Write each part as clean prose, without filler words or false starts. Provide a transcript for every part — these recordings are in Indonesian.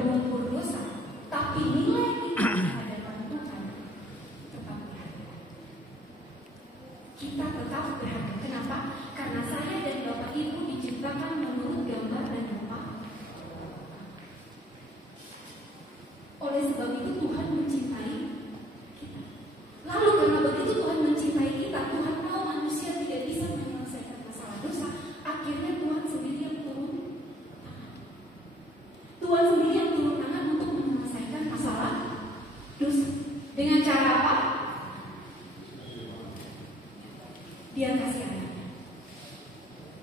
berlumpur dosa, tapi nilai kita di hadapan Tuhan tetap berharga. Kita tetap berharga. Kenapa? Karena saya dan Bapak Ibu diciptakan menurut gambar dan rupa. Oleh sebab itu Tuhan mencintai kita. Lalu karena begitu Tuhan mencintai kita, Tuhan tahu manusia tidak bisa menyelesaikan masalah dosa. Akhirnya Tuhan sendiri yang turun tangan. Tuhan sendiri yang turun tangan untuk menyelesaikan masalah dosa. Dengan cara apa? Dia kasih anaknya.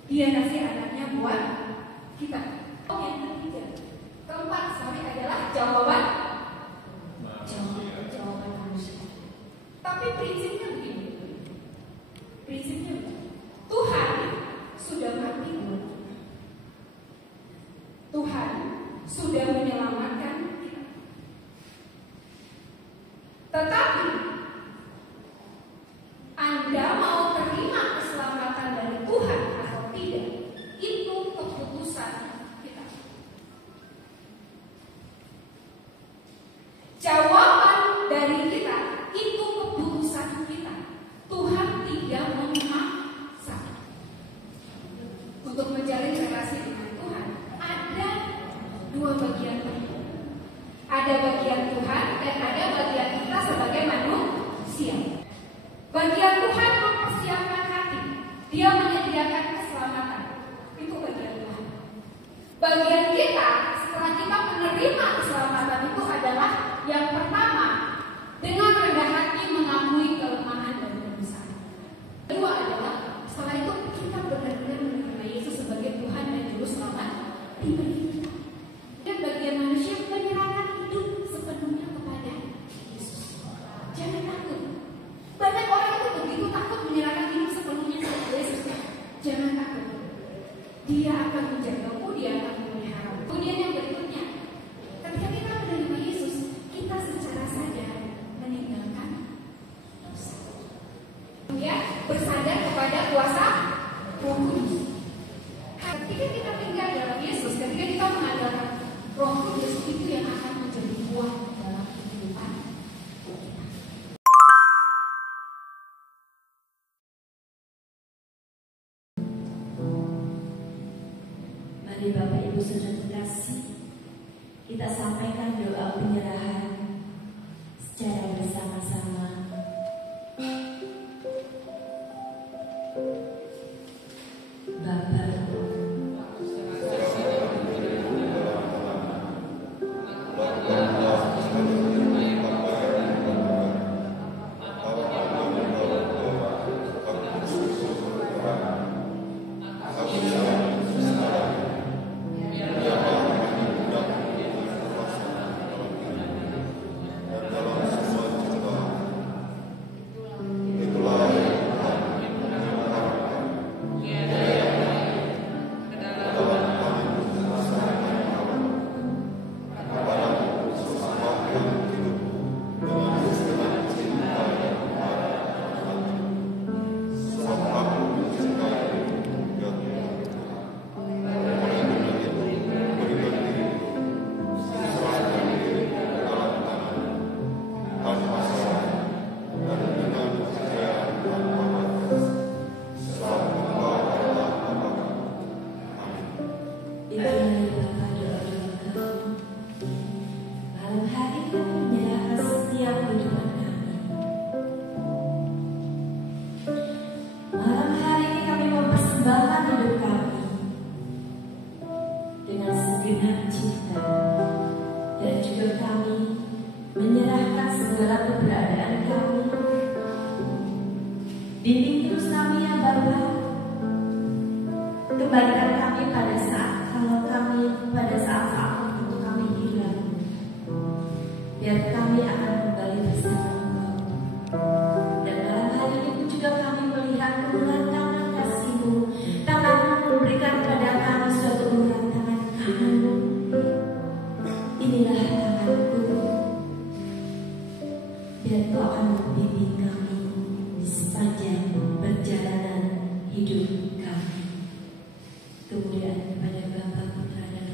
Dia kasih anaknya buat kita. Oh, yang ketiga, keempat sorry adalah jawaban manusia. Tapi prinsipnya begini. Prinsipnya begini. Tuhan sudah mati buat kita. Tuhan sudah menyelamatkan kita. Tetapi Anda mau terima keselamatan dari Tuhan atau tidak, itu keputusan kita. Jawaban dari kita itu keputusan kita. Tuhan tidak memaksa. Untuk menjalin relasi dengan Tuhan ada dua bagian. Ada bagian Tuhan dan ada bagian kita sebagai manusia. Bagian Tuhan mempersiapkan hati. Dia menyediakan keselamatan. Itu bagian Tuhan. Bagian kita setelah kita menerima keselamatan itu adalah yang pertama, dengan rendah hati mengakui kelemahan dan kedosaan. Kedua adalah setelah itu kita benar-benar menerima Yesus sebagai Tuhan dan Juru Selamat pribadi kita. Dan bagian manusia menyerahkan hidup sepenuhnya kepada Yesus. Jangan takut. Banyak orang itu begitu takut menyerahkan hidup sepenuhnya kepada Yesus. Jangan takut. Dia akan menjagamu, dia akan memelihara. Kemudian yang berikutnya, ketika kita menerima Yesus, kita secara sadar meninggalkan dosa. Kemudian bersandar kepada kuasa Roh Kudus. Ketika kita tinggal dalam Yesus, ketika kita mengandalkan Roh Kudus, itu yang akan menjadi buah dalam kehidupan kita. Mari Bapak Ibu Saudara terkasih, kita sampaikan doa penyerahan secara bersama-sama. Bapa, bimbing terus kami ya Bapa. Kembalikan kami pada saat waktu kami hilang. Biar kami akan kembali bersama Engkau. Dan dalam hari ini pun juga kami melihat uluran tangan kasih-Mu. Tangan-Mu memberikan kepada kami suatu uluran tangan kanan. Inilah tanganku. Biar Kau akan membimbing kami di sepanjang perjalanan hidup kami. Kemuliaan kepada Bapa, Putra dan